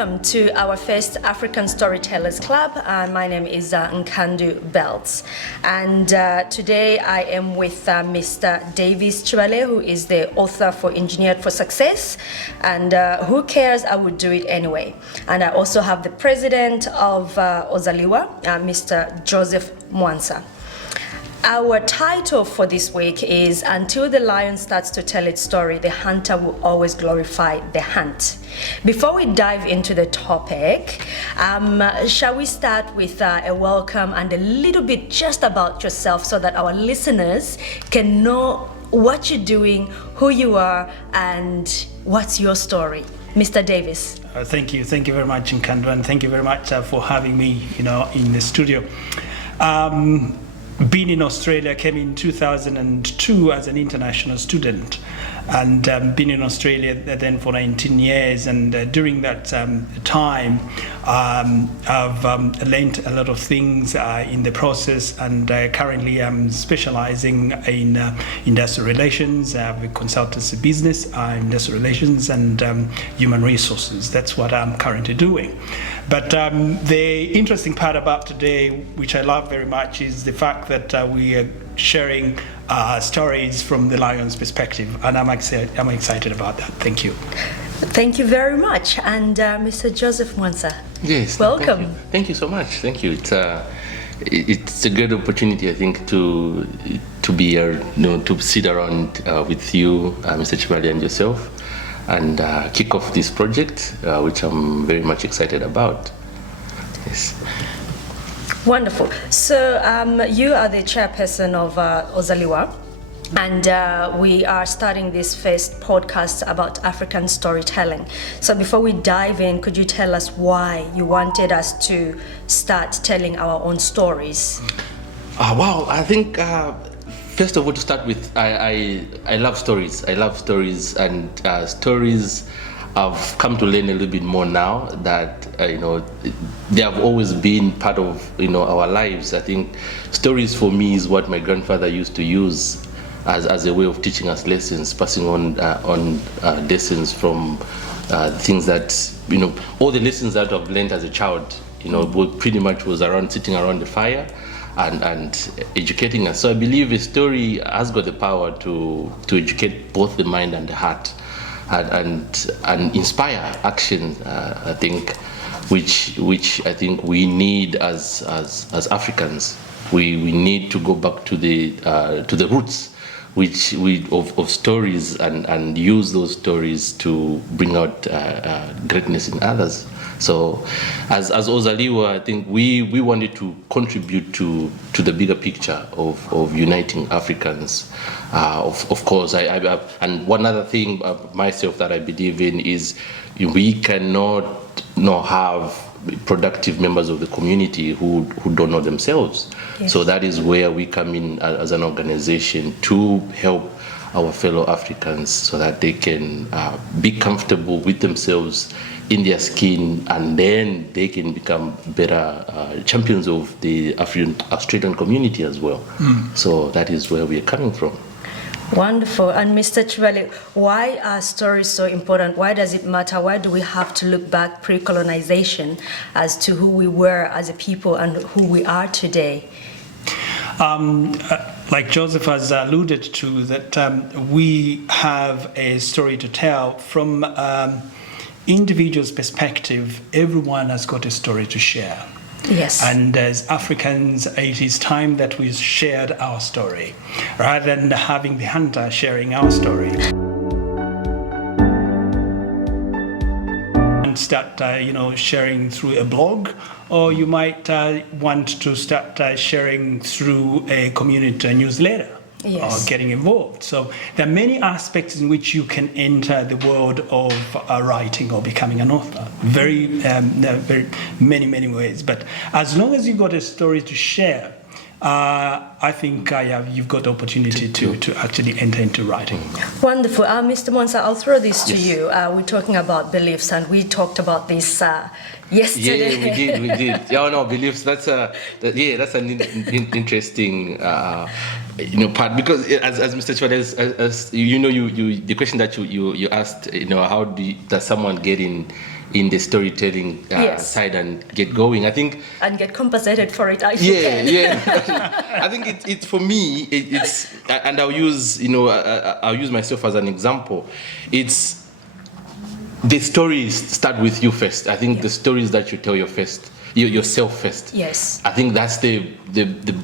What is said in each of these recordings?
Welcome to our first African Storytellers Club. My name is Nkandu Belts, and today I am with Mr. Davis Chibale, who is the author for Engineered for Success, and who cares, I would do it anyway. And I also have the president of OZALIWA, Mr. Joseph Mwansa. Our title for this week is Until the Lion Starts to Tell Its Story, the Hunter Will Always Glorify the Hunt. Before we dive into the topic, shall we start with a welcome and a little bit just about yourself so that our listeners can know what you're doing, who you are, and what's your story? Mr. Davis. Thank you very much, Nkandu, and thank you very much for having me, in the studio. Been in Australia, came in 2002 as an international student, and been in Australia then for 19 years. And during that time, I've learned a lot of things in the process, and currently I'm specializing in industrial relations, with consultancy business, industrial relations, and human resources. That's what I'm currently doing. But the interesting part about today, which I love very much, is the fact that we are sharing stories from the lion's perspective, and I'm excited about that. Thank you. Thank you very much. And Mr. Joseph Mwansa. Yes. Welcome. Thank you so much. Thank you. It's a great opportunity, I think, to be here, to sit around with you, Mr. Chibale, and yourself, and kick off this project, which I'm very much excited about. Yes. Wonderful. So you are the chairperson of OZALIWA, and we are starting this first podcast about African storytelling. So before we dive in, could you tell us why you wanted us to start telling our own stories? Wow, I think first of all, to start with, I love stories. I love stories, and stories I've come to learn a little bit more now that they have always been part of our lives. I think stories for me is what my grandfather used to use as a way of teaching us lessons, passing on lessons from things that all the lessons that I've learned as a child. Pretty much was around sitting around the fire and educating us. So I believe a story has got the power to educate both the mind and the heart. And inspire action, I think, which I think we need as Africans. We need to go back to the roots, of stories, and use those stories to bring out greatness in others. So, as OZALIWA, I think we wanted to contribute to the bigger picture of uniting Africans. Of course, and one other thing myself that I believe in is we cannot have productive members of the community who don't know themselves. Yes. So that is where we come in as an organization to help our fellow Africans so that they can be comfortable with themselves in their skin, and then they can become better champions of the Australian community as well. So that is where we are coming from. Wonderful. And Mr. Chibale, why are stories so important? Why does it matter? Why do we have to look back pre-colonization as to who we were as a people and who we are today? Like Joseph has alluded to, that we have a story to tell from individual's perspective. Everyone has got a story to share. Yes. And as Africans, it is time that we shared our story, rather than having the hunter sharing our story. And start, sharing through a blog, or you might want to start sharing through a community newsletter. Yes. Or getting involved. So there are many aspects in which you can enter the world of writing or becoming an author. Very many ways. But as long as you've got a story to share, I think you've got the opportunity to actually enter into writing. Wonderful. Mr. Mwansa, I'll throw this to you. We're talking about beliefs, and we talked about this yesterday. Yeah, we did. Yeah, no, beliefs. That's an interesting part, because as Mr. Chibale, as the question that you asked, how does someone get in in the storytelling side and get going. I think and get compensated for it. If you can. I think it's for me. It's and I'll use I'll use myself as an example. It's the stories start with you first. I think the stories that you tell yourself first. Yes. I think that's the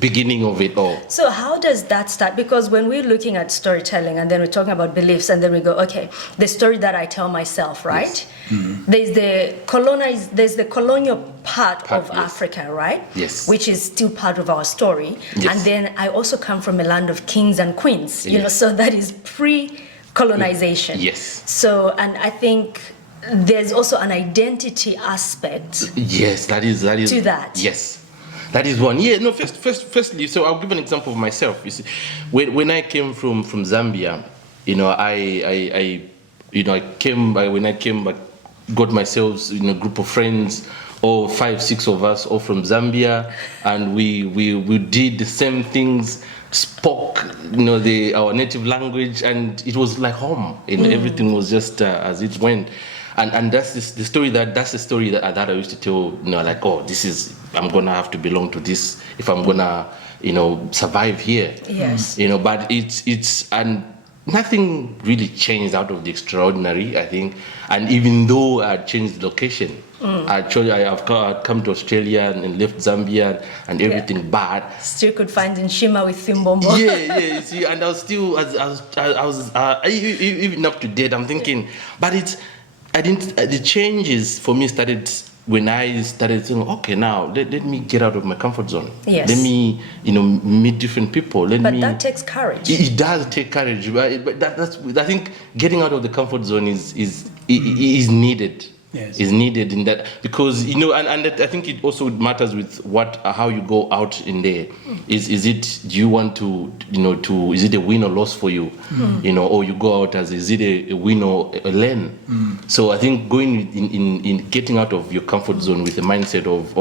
beginning of it all. So how does that start? Because when we're looking at storytelling and then we're talking about beliefs and then we go, okay, the story that I tell myself, right? Yes. There's the colonial part of Africa, right? Yes. Which is still part of our story. Yes. And then I also come from a land of kings and queens, you know, so that is pre-colonization. Yes. So, and I think there's also an identity aspect. Yes, that is to that. Yes. That is one. Yeah, no, firstly, so I'll give an example of myself. You see, when I came from Zambia, when I came, I got myself a group of friends, all 5-6 of us, all from Zambia, and we did the same things, spoke our native language, and it was like home, and everything was just as it went. And that's the story that I used to tell, like, oh, I'm gonna have to belong to this if I'm gonna, survive here. Yes. But it's and nothing really changed out of the extraordinary, I think. And even though I changed location, I've come to Australia and left Zambia and everything, but still could find Nshima with Thimbombo. You see, and I was still, I was even up to date. I'm thinking, but the changes for me started when I started saying, okay, now let me get out of my comfort zone. Yes. Let me, meet different people. But that takes courage. It does take courage, but that's I think getting out of the comfort zone is needed. Yes. Is needed in that, because and I think it also matters with how you go out in there. Is it, do you want to is it a win or loss for you, or you go out as, is it a win or a learn? So I think going in getting out of your comfort zone with the mindset of,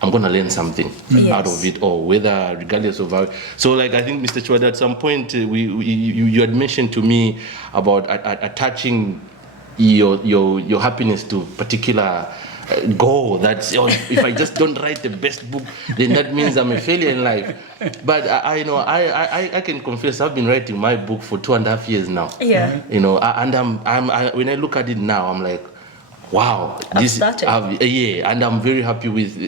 I'm gonna learn something out of it, or whether regardless of how. So like I think Mr. Chwada, at some point you had mentioned to me about attaching your happiness to particular goal. That's if I just don't write the best book, then that means I'm a failure in life. But I can confess, I've been writing my book for 2.5 years now. Yeah. And I'm when I look at it now, I'm like, wow, and I'm very happy with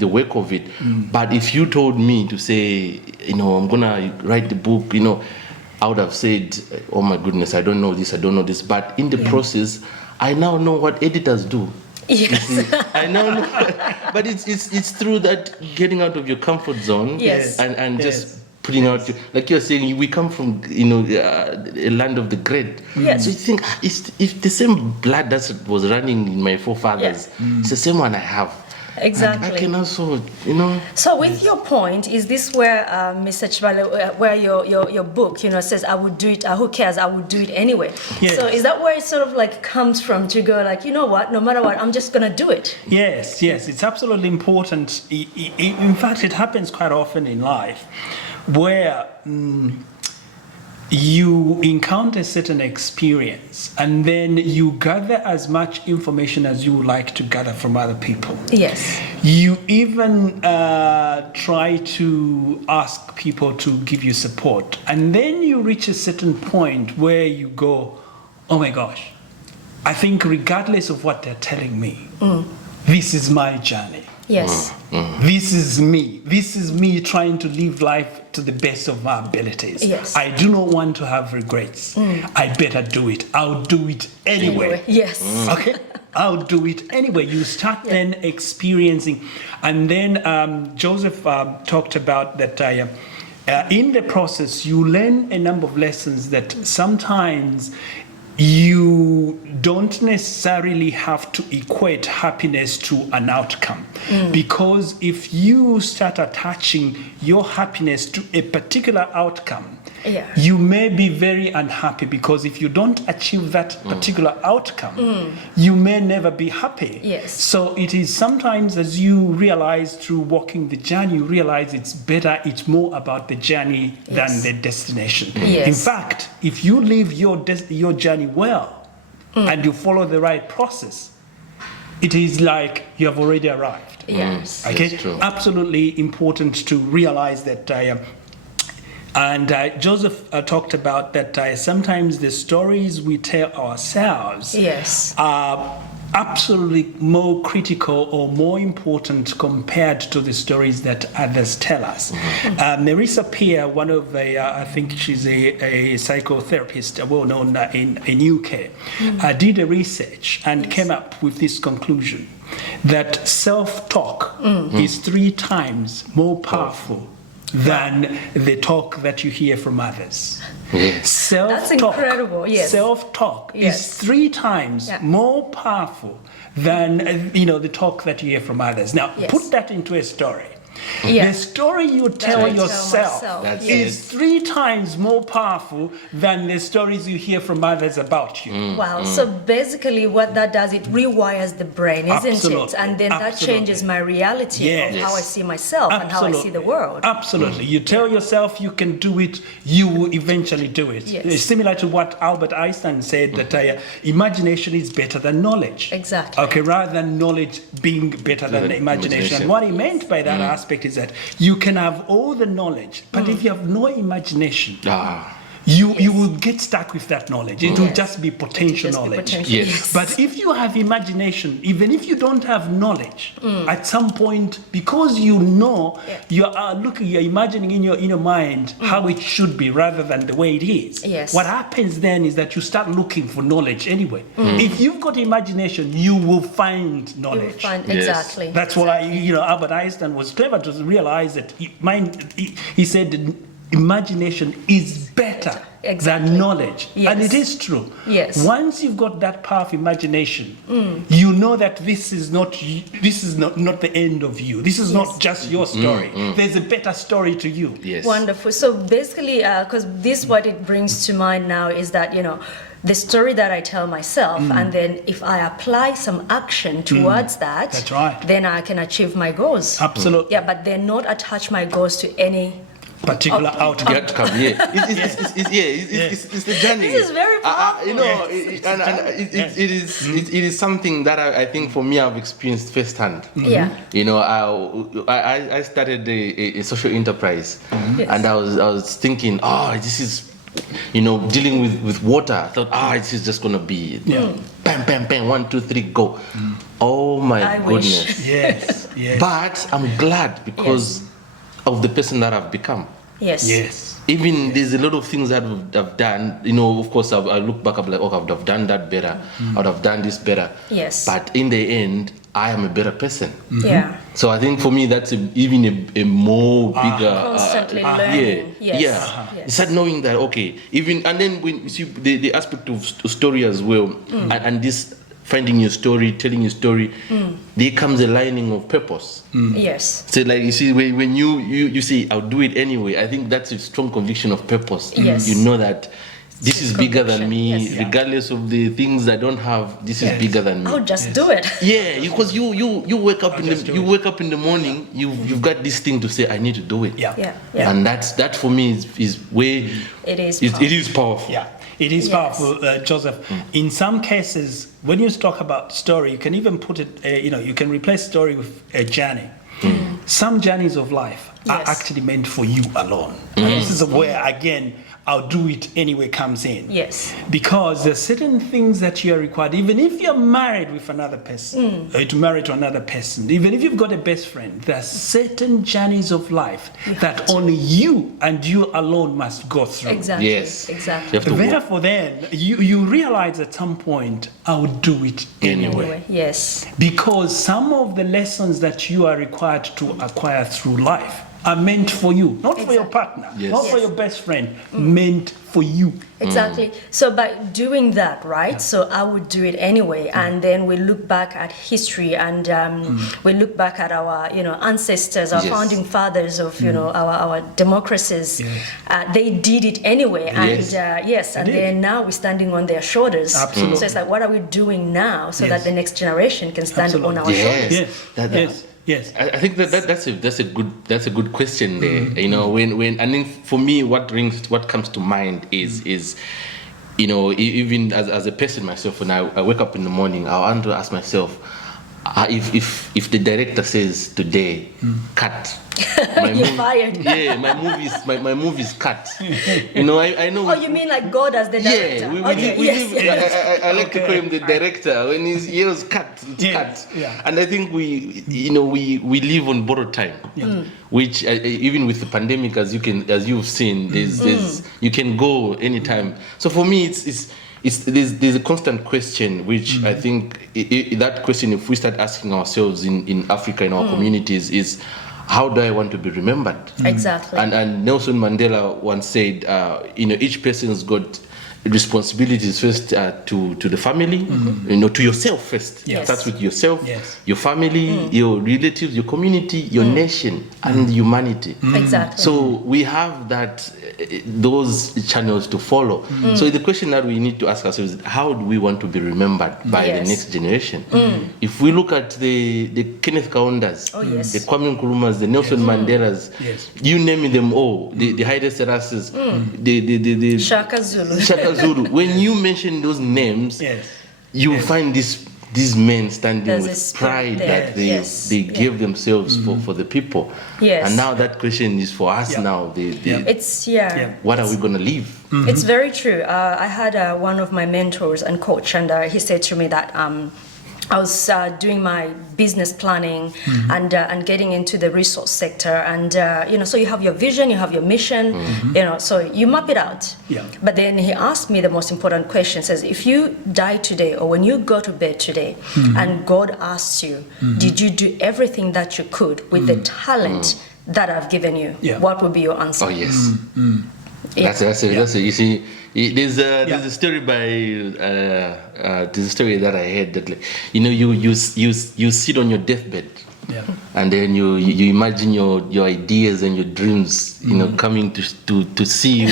the work of it. But if you told me to say, I'm gonna write the book, I would have said, oh my goodness, I don't know this. But in the process, I now know what editors do. Yes. I now know. But it's through that getting out of your comfort zone. Yes. And just putting out, like you're saying, we come from, a land of the great. Yes. So you think, if the same blood that was running in my forefathers, it's the same one I have. Exactly. I can also, So with your point, is this where, Mr. Chibale, where your book, says, I would do it, who cares, I would do it anyway. Yes. So is that where it sort of like comes from, to go like, you know what, no matter what, I'm just going to do it? Yes, it's absolutely important. In fact, it happens quite often in life where you encounter certain experience and then you gather as much information as you would like to gather from other people. Yes. You even try to ask people to give you support. And then you reach a certain point where you go, oh my gosh, I think regardless of what they're telling me, this is my journey. Yes. This is me. This is me trying to live life to the best of my abilities. Yes. I do not want to have regrets. I better do it. I'll do it anyway. Yes. Okay? I'll do it anyway. You start then experiencing. And then Joseph talked about that in the process, you learn a number of lessons that sometimes you don't necessarily have to equate happiness to an outcome. Because if you start attaching your happiness to a particular outcome, you may be very unhappy, because if you don't achieve that particular outcome, you may never be happy. Yes. So it is sometimes, as you realize through walking the journey, you realize it's more about the journey than the destination. Yes. In fact, if you live your journey well and you follow the right process, it is like you have already arrived. Yes. Okay, That's true. absolutely important to realize that. Joseph talked about that sometimes the stories we tell ourselves Yes. are absolutely more critical or more important compared to the stories that others tell us. Marisa Peer, one of the, I think she's a psychotherapist, well known in UK, did a research and came up with this conclusion that self-talk is 3 times more powerful than the talk that you hear from others. Yes. Self-talk, That's incredible, yes. Self-talk Yes. is 3 times more powerful than the talk that you hear from others. Now, Yes. put that into a story. Yeah. The story you tell I tell yourself myself. That's is 3 times more powerful than the stories you hear from others about you. Wow. So basically what that does, it rewires the brain, isn't it? Absolutely. And then that Absolutely. changes my reality of Yes. how I see myself and how I see the world. Absolutely. You tell yourself you can do it, you will eventually do it. Yes. It's similar to what Albert Einstein said, that imagination is better than knowledge. Exactly. Okay, rather than knowledge being better than the imagination. And what he meant by that aspect is that you can have all the knowledge, but if you have no imagination, you will get stuck with that knowledge. It will just be potential knowledge. Yes. But if you have imagination, even if you don't have knowledge, at some point, because you know, you're imagining in your mind how it should be rather than the way it is. Yes. What happens then is that you start looking for knowledge anyway. If you've got imagination, you will find You knowledge. will find, Yes. exactly. That's why Albert Einstein was clever to realize that he said imagination is better Exactly. than knowledge. Yes. And it is true. Yes. Once you've got that powerful imagination, you know that this is not the end of you. This is not just your story. There's a better story to you. Yes. Wonderful. So basically, because this what it brings to mind now is that, the story that I tell myself, and then if I apply some action towards that, That's right. then I can achieve my goals. Absolutely. Yeah, but then not attach my goals to any Particular outcome. Outcome, it's the journey. This is very powerful. It is something that I think for me I've experienced firsthand. Yeah. I started a social enterprise, Yes. and I was thinking, this is, dealing with water. I thought, this is just gonna be bam, bam, bam, 1, 2, 3, go. Oh my I wish. goodness! Yes. Yes. But I'm glad because of the person that I've become. Yes. Yes. Even there's a lot of things that I've done. Of course, I look back, I'm like, I would have done that better. I would have done this better. Yes. But in the end, I am a better person. Yeah. So I think for me, that's even a more bigger. Constantly Yeah. learning. Yes. Yeah. Yes. You start knowing that, okay, and then when you see the aspect of story as well, and this finding your story, telling your story, there comes a lining of purpose. Yes. So like you see, when you say, I'll do it anyway, I think that's a strong conviction of purpose. Yes. You know that this is bigger than Conviction, me, yes. regardless of the things I don't have, this is bigger than me. I'll just do it. Yeah, because you wake up wake up in the morning, you've got this thing to say, I need to do it. Yeah. Yeah. And that for me is where It is it powerful. is powerful. Yeah, it is Yes. powerful, Joseph. In some cases, when you talk about story, you can even put it, you can replace story with a journey. Some journeys of life are Yes. actually meant for you alone. And this is where, again, I'll do it anyway comes in. Yes. Because there's certain things that you are required, even if you're married with another person, or to marry to another person, even if you've got a best friend, there are certain journeys of life that only you and you alone must go through. Exactly. Yes. Exactly. You have to Therefore, then you realize at some point, I will do it anyway. Anyway, yes. Because some of the lessons that you are required to acquire through life are meant for you, not for your partner, Yes. not for your best friend, meant for you. Exactly. So by doing that, right? So I would do it anyway, and then we look back at history, and we look back at our, ancestors, our Yes. founding fathers of, our democracies. They did it anyway, Yes. and did. then now we're standing on their shoulders. Absolutely. So it's like, what are we doing now so Yes. that the next generation can stand Absolutely. on our Yes. shoulders? Yes, That- yes. I think that's a good question there. When I think for me, what comes to mind is even as a person myself, when I wake up in the morning, I want to ask myself, if the director says today, cut. You're fired. Yeah, my movie's cut. You know, I know. Oh, you mean like God as the director? Yeah, I like to call him the director. When he yells cut, it's cut. Yeah. And I think we live on borrowed time, which even with the pandemic, as you've seen, there's you can go anytime. So for me, there's a constant question, which I think that question, if we start asking ourselves in Africa, in our communities, is how do I want to be remembered? Exactly. And Nelson Mandela once said, each person's got responsibilities first to the family, to yourself first. Yes. It starts with yourself, Yes. your family, your relatives, your community, your nation, and humanity. Exactly. So we have those channels to follow. So the question that we need to ask ourselves is, how do we want to be remembered by the next generation? If we look at the Kenneth Kaundas, the Kwame Nkrumahs, the Nelson Mandelas, you name them all, the Haile Selassies, the Shaka Zulu. Shaka Zulu. When you mention those names, you will find these men standing There's a with spirit pride there. that they gave themselves for the people. Yes. And now that question is for us now. It's What are we going to leave? It's very true. I had one of my mentors and coach, and he said to me that I was doing my business planning and getting into the resource sector, and so you have your vision, you have your mission, so you map it out. Yeah. But then he asked me the most important question: says, if you die today, or when you go to bed today, and God asks you, did you do everything that you could with the talent that I've given you? Yeah. What would be your answer? Oh yes. That's it. You see, there's a story there's a story that I heard that, you sit on your deathbed, and then you imagine your ideas and your dreams, coming to see you.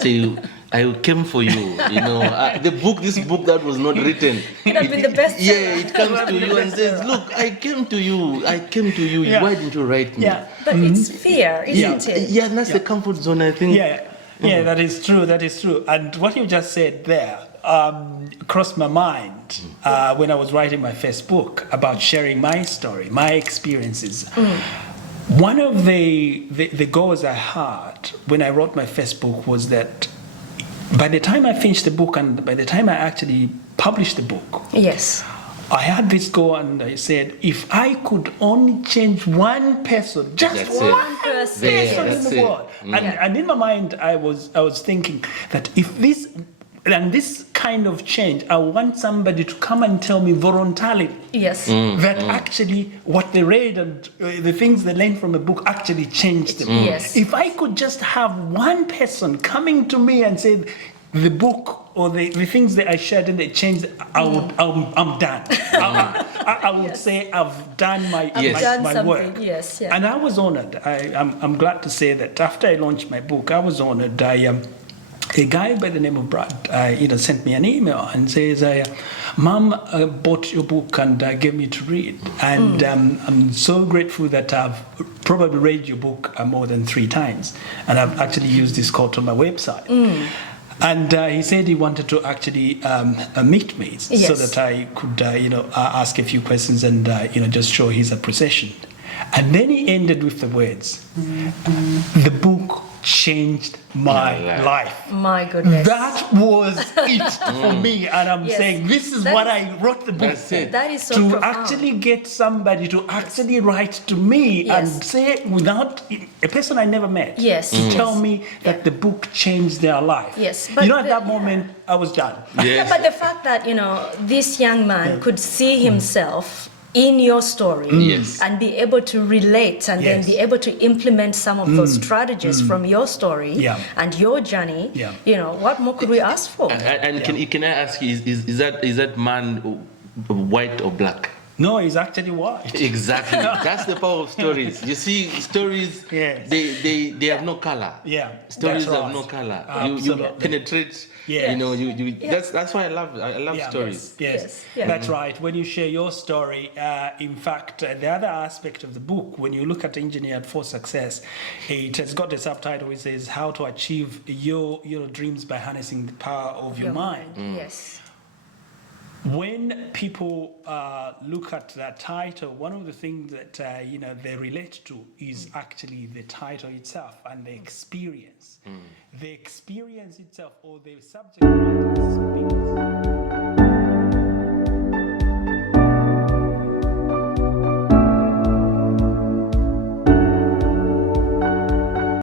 Say, I came for you. This book that was not written. It has been the best. It comes to you and says, look, I came to you. Yeah. Why didn't you write me? Yeah. But it's fear, isn't it? Yeah, and that's the comfort zone, I think. Yeah, that is true. And what you just said there crossed my mind when I was writing my first book about sharing my story, my experiences. One of the goals I had when I wrote my first book was that by the time I finished the book and by the time I actually published the book, Yes. I had this goal, and I said, if I could only change one person, just That's one it. person in the world. And in my mind, I was thinking that if this kind of change, I want somebody to come and tell me voluntarily Yes. that actually what they read and the things they learned from a book actually changed them. Yes. If I could just have one person coming to me and say, the book or the things that I shared and they changed, I'm done. I would say I've done my work. Yes. And I was honored. I'm glad to say that after I launched my book, I was honored. A guy by the name of Brad, sent me an email and says, Mom bought your book and gave me to read. And I'm so grateful that I've probably read your book more than 3 times. And I've actually used this quote on my website. And he said he wanted to actually meet me so that I could, ask a few questions and, just show his appreciation. And then he ended with the words, the book changed my life. My goodness. That was it for me. And I'm saying, this is what I wrote the book for. That is so to profound. actually get somebody to actually write to me and say, without a person I never met, to tell me that the book changed their life. Yes. But at that moment, I was done. Yes. But the fact that, this young man could see himself in your story and be able to relate and then be able to implement some of those strategies from your story and your journey, what more could we ask for? And can I ask you, is that man white or black? No, it's actually white. Exactly. That's the power of stories. You see, stories, they have no color. Yeah. Stories That's have no right. color. Absolutely. You penetrate. Yes. That's why I love stories. Yes. That's right. When you share your story, in fact, the other aspect of the book, when you look at Engineered for Success, it has got a subtitle which says how to achieve your dreams by harnessing the power of your mind. Yes. When people look at that title, one of the things that they relate to is actually the title itself and the experience. The experience itself, or the subject matter, speaks